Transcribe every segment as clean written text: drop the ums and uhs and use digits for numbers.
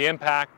The impact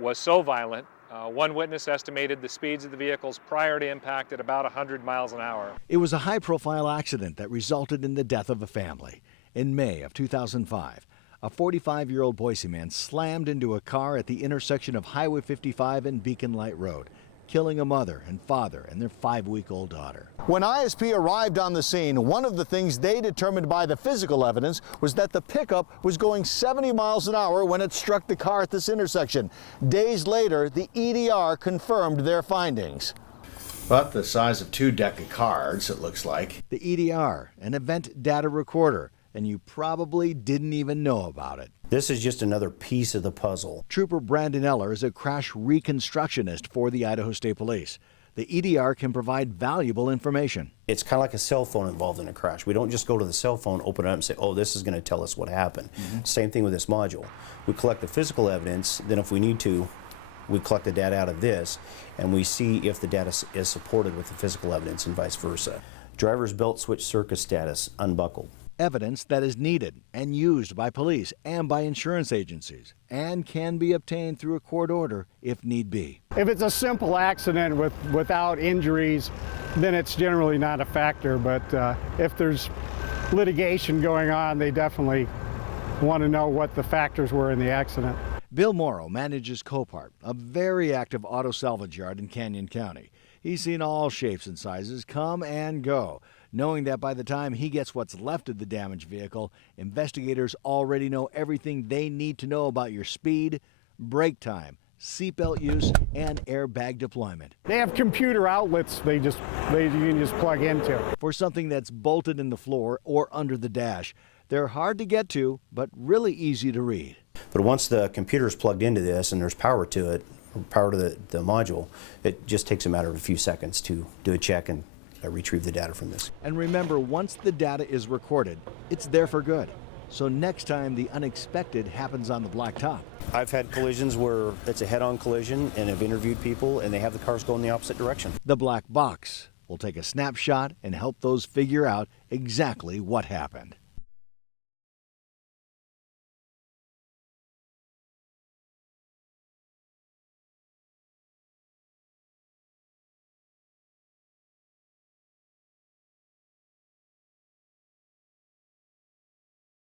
was so violent, one witness estimated the speeds of the vehicles prior to impact at about 100 miles an hour. It was a high-profile accident that resulted in the death of a family. In May of 2005, a 45-year-old Boise man slammed into a car at the intersection of Highway 55 and Beacon Light Road, killing a mother and father and their 5-week-old daughter. When ISP arrived on the scene, one of the things they determined by the physical evidence was that the pickup was going 70 miles an hour when it struck the car at this intersection. Days later, the EDR confirmed their findings. About the size of 2 deck of cards, it looks like. The EDR, an event data recorder, and you probably didn't even know about it. This is just another piece of the puzzle. Trooper Brandon Eller is a crash reconstructionist for the Idaho State Police. The EDR can provide valuable information. It's kind of like a cell phone involved in a crash. We don't just go to the cell phone, open it up and say, oh, this is going to tell us what happened. Same thing with this module. We collect the physical evidence, then if we need to, we collect the data out of this, and we see if the data is supported with the physical evidence and vice versa. Driver's belt switch circuit status unbuckled. Evidence that is needed and used by police and by insurance agencies and can be obtained through a court order if need be. If it's a simple accident without injuries, then it's generally not a factor, but if there's litigation going on, they definitely want to know what the factors were in the accident. Bill Morrow manages Copart, a very active auto salvage yard in Canyon County. He's seen all shapes and sizes come and go, knowing that by the time he gets what's left of the damaged vehicle, investigators already know everything they need to know about your speed, brake time, seatbelt use, and airbag deployment. They have computer outlets you can just plug into. For something that's bolted in the floor or under the dash, they're hard to get to, but really easy to read. But once the computer is plugged into this and there's power to it, power to the module, it just takes a matter of a few seconds to do a check and retrieve the data from this. And remember, once the data is recorded, it's there for good. So next time the unexpected happens on the blacktop. I've had collisions where it's a head-on collision, and I've interviewed people and they have the cars go in the opposite direction. The black box will take a snapshot and help those figure out exactly what happened.